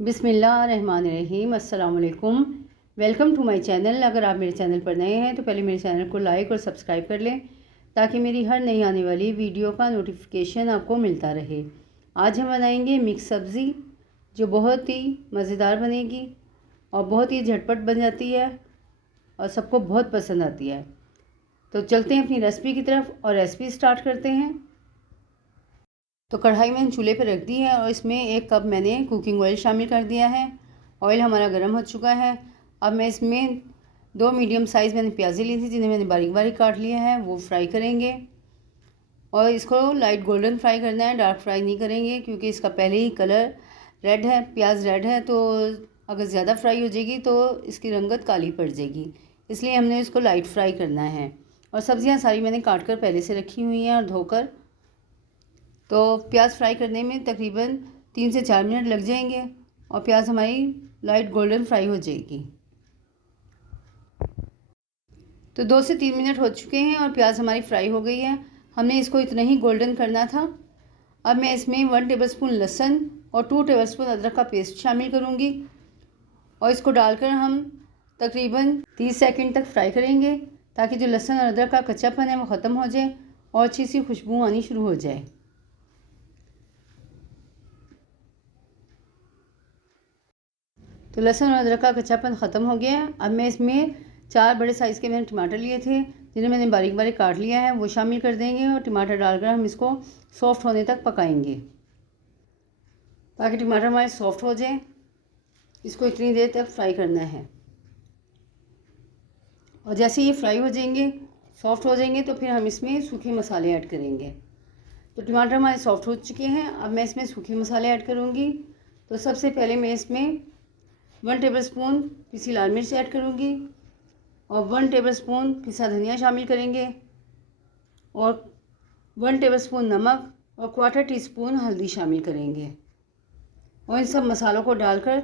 बिस्मिल्लाहिर्रहमानिर्रहीम। अस्सलाम वालेकुम। Welcome to my channel. अगर आप मेरे चैनल पर नए हैं तो पहले मेरे चैनल को लाइक और सब्सक्राइब कर लें ताकि मेरी हर नई आने वाली वीडियो का नोटिफिकेशन आपको मिलता रहे। आज हम बनाएंगे मिक्स सब्ज़ी जो बहुत ही मज़ेदार बनेगी और बहुत ही झटपट बन जाती है और सबको बहुत पसंद आती है। तो चलते हैं अपनी रेसिपी की तरफ और रेसिपी स्टार्ट करते हैं। तो कढ़ाई मैंने चूल्हे पर रख दी है और इसमें 1 कप मैंने कुकिंग ऑयल शामिल कर दिया है। ऑयल हमारा गर्म हो चुका है। अब मैं इसमें 2 मीडियम साइज़ मैंने प्याज़ें ली थी जिन्हें मैंने बारीक बारीक काट लिया है, वो फ्राई करेंगे और इसको लाइट गोल्डन फ्राई करना है, डार्क फ्राई नहीं करेंगे क्योंकि इसका पहले ही कलर रेड है, प्याज रेड है, तो अगर ज़्यादा फ्राई हो जाएगी तो इसकी रंगत काली पड़ जाएगी, इसलिए हमने इसको लाइट फ्राई करना है। और सब्ज़ियाँ सारी मैंने काट कर पहले से रखी हुई हैं और धोकर। तो प्याज फ्राई करने में तकरीबन 3 से 4 मिनट लग जाएंगे और प्याज हमारी लाइट गोल्डन फ्राई हो जाएगी। तो 2 से 3 मिनट हो चुके हैं और प्याज हमारी फ्राई हो गई है। हमने इसको इतना ही गोल्डन करना था। अब मैं इसमें 1 टेबलस्पून लहसुन और 2 टेबलस्पून अदरक का पेस्ट शामिल करूँगी और इसको डालकर हम तकरीबन 30 सेकंड तक फ्राई करेंगे ताकि जो लहसुन और अदरक का कच्चापन है वो ख़त्म हो जाए और अच्छी सी खुशबू आनी शुरू हो जाए। तो लहसुन और अदरक का कच्चापन ख़त्म हो गया है। अब मैं इसमें 4 बड़े साइज़ के मैंने टमाटर लिए थे जिन्हें मैंने बारीक बारीक काट लिया है, वो शामिल कर देंगे और टमाटर डालकर हम इसको सॉफ्ट होने तक पकाएंगे ताकि टमाटर हमारे सॉफ्ट हो जाए। इसको इतनी देर तक फ्राई करना है और जैसे ये फ्राई हो जाएंगे, सॉफ्ट हो जाएंगे, तो फिर हम इसमें सूखे मसाले ऐड करेंगे। तो टमाटर हमारे सॉफ्ट हो चुके हैं। अब मैं इसमें सूखे मसाले ऐड करूँगी। तो सबसे पहले मैं इसमें 1 टेबलस्पून पिसी लाल मिर्च ऐड करूँगी और 1 टेबलस्पून पिसा धनिया शामिल करेंगे और 1 टेबलस्पून नमक और 1/4 टीस्पून हल्दी शामिल करेंगे और इन सब मसालों को डालकर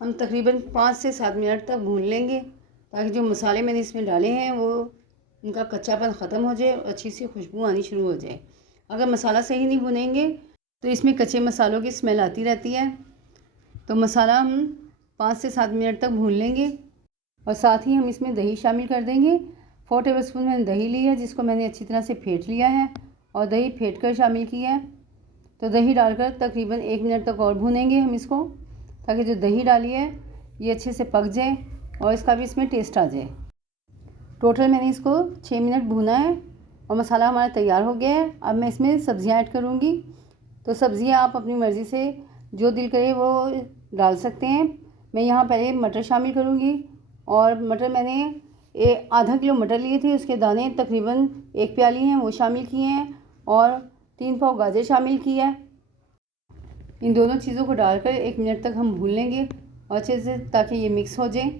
हम तकरीबन 5 से 7 मिनट तक भून लेंगे ताकि जो मसाले मैंने इसमें डाले हैं वो उनका कच्चापन ख़त्म हो जाए और अच्छी सी खुशबू आनी शुरू हो जाए। अगर मसाला सही नहीं भुनेंगे तो इसमें कच्चे मसालों की स्मेल आती रहती है। तो मसाला हम 5 से 7 मिनट तक भून लेंगे और साथ ही हम इसमें दही शामिल कर देंगे। 4 टेबलस्पून मैंने दही ली है जिसको मैंने अच्छी तरह से फेंट लिया है और दही फेंट कर शामिल किया है। तो दही डालकर तकरीबन 1 मिनट तक और भूनेंगे हम इसको ताकि जो दही डाली है ये अच्छे से पक जाए और इसका भी इसमें टेस्ट आ जाए। टोटल मैंने इसको 6 मिनट भूना है और मसाला हमारा तैयार हो गया है। अब मैं इसमें सब्ज़ियाँ ऐड करूँगी। तो सब्ज़ियाँ आप अपनी मर्ज़ी से जो दिल करे वो डाल सकते हैं। मैं यहाँ पहले मटर शामिल करूँगी और मटर मैंने आधा किलो मटर लिए थे, उसके दाने तकरीबन 1 प्याली हैं वो शामिल किए हैं और 3 पाव गाजर शामिल किया है। इन दोनों चीज़ों को डालकर 1 मिनट तक हम भून लेंगे और अच्छे से ताकि ये मिक्स हो जाए।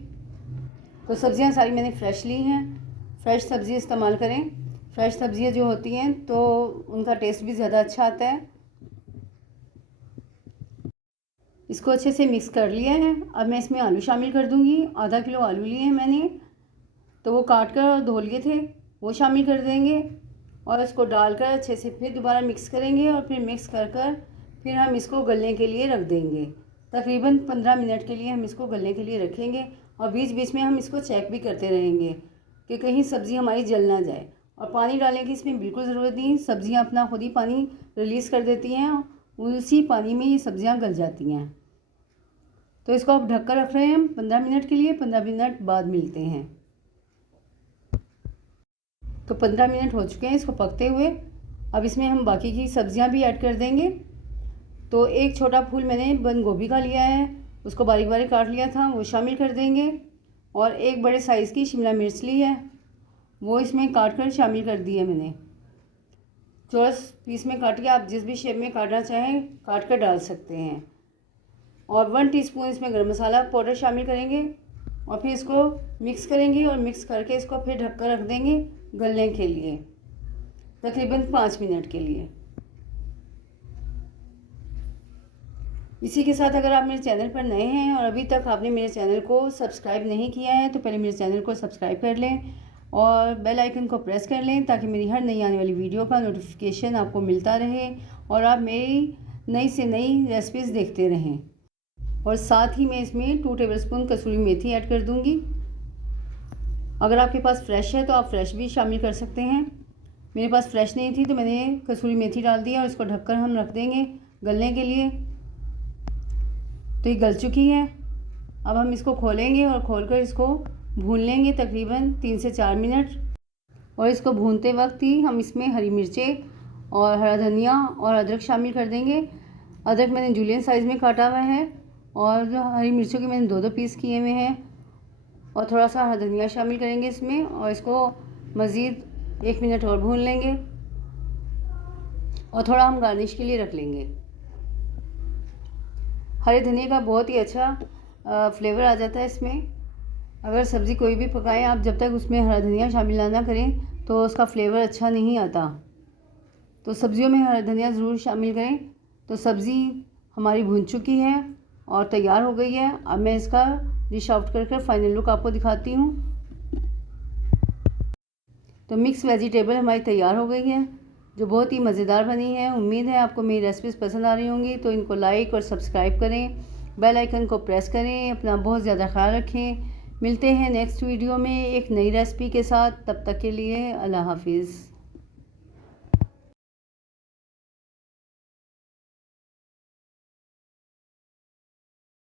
तो सब्ज़ियाँ सारी मैंने फ़्रेश ली हैं। फ़्रेश सब्ज़ी इस्तेमाल करें। फ़्रेश सब्ज़ियाँ जो होती हैं तो उनका टेस्ट भी ज़्यादा अच्छा आता है। इसको अच्छे से मिक्स कर लिया है। अब मैं इसमें आलू शामिल कर दूंगी। आधा किलो आलू लिए हैं मैंने, तो वो काट कर धो लिए थे, वो शामिल कर देंगे और इसको डालकर अच्छे से फिर दोबारा मिक्स करेंगे और फिर मिक्स कर कर फिर हम इसको गलने के लिए रख देंगे। तकरीबन 15 मिनट के लिए हम इसको गलने के लिए रखेंगे और बीच बीच में हम इसको चेक भी करते रहेंगे कि कहीं सब्ज़ी हमारी जल ना जाए। और पानी डालने की इसमें बिल्कुल ज़रूरत नहीं, सब्ज़ियाँ अपना खुद ही पानी रिलीज़ कर देती हैं, उसी पानी में ये सब्ज़ियाँ गल जाती हैं। तो इसको अब ढक कर रख रहे हैं हम 15 मिनट के लिए। 15 मिनट बाद मिलते हैं। तो 15 मिनट हो चुके हैं इसको पकते हुए। अब इसमें हम बाकी की सब्ज़ियां भी ऐड कर देंगे। तो एक छोटा फूल मैंने बंद गोभी का लिया है, उसको बारीक बारीक काट लिया था, वो शामिल कर देंगे और एक बड़े साइज़ की शिमला मिर्च ली है, वो इसमें काट कर शामिल कर दी है मैंने। चौरस पीस में काट के आप जिस भी शेप में काटना चाहें काट कर डाल सकते हैं। और 1 टीस्पून इसमें गरम मसाला पाउडर शामिल करेंगे और फिर इसको मिक्स करेंगे और मिक्स करके इसको फिर ढक कर रख देंगे गलने के लिए तकरीबन 5 मिनट के लिए। इसी के साथ अगर आप मेरे चैनल पर नए हैं और अभी तक आपने मेरे चैनल को सब्सक्राइब नहीं किया है तो पहले मेरे चैनल को सब्सक्राइब कर लें और बेल आइकन को प्रेस कर लें ताकि मेरी हर नई आने वाली वीडियो का नोटिफिकेशन आपको मिलता रहे और आप मेरी नई से नई रेसिपीज़ देखते रहें। और साथ ही मैं इसमें 2 टेबलस्पून कसूरी मेथी ऐड कर दूंगी। अगर आपके पास फ्रेश है तो आप फ्रेश भी शामिल कर सकते हैं। मेरे पास फ्रेश नहीं थी तो मैंने कसूरी मेथी डाल दिया और इसको ढककर हम रख देंगे गलने के लिए। तो ये गल चुकी है। अब हम इसको खोलेंगे और खोलकर इसको भून लेंगे तकरीबन 3 से 4 मिनट। और इसको भूनते वक्त ही हम इसमें हरी मिर्चें और हरा धनिया और अदरक शामिल कर देंगे। अदरक मैंने जूलियन साइज़ में काटा हुआ है और हरी मिर्चों के मैंने 2-2 पीस किए हुए हैं। और थोड़ा सा हरा धनिया शामिल करेंगे इसमें और इसको मज़ीद 1 मिनट और भून लेंगे। और थोड़ा हम गार्निश के लिए रख लेंगे। हरे धनिया का बहुत ही अच्छा फ्लेवर आ जाता है इसमें। अगर सब्ज़ी कोई भी पकाएं आप, जब तक उसमें हरा धनिया शामिल ना करें तो उसका फ्लेवर अच्छा नहीं आता। तो सब्ज़ियों में हरा धनिया ज़रूर शामिल करें। तो सब्ज़ी हमारी भून चुकी है और तैयार हो गई है। अब मैं इसका डिश आउट कर फाइनल लुक आपको दिखाती हूँ। तो मिक्स वेजिटेबल हमारी तैयार हो गई है, जो बहुत ही मज़ेदार बनी है। उम्मीद है आपको मेरी रेसिपीज़ पसंद आ रही होंगी। तो इनको लाइक और सब्सक्राइब करें, बेल आइकन को प्रेस करें। अपना बहुत ज़्यादा ख्याल रखें। मिलते हैं नेक्स्ट वीडियो में एक नई रेसिपी के साथ। तब तक के लिए अल्लाह हाफिज़।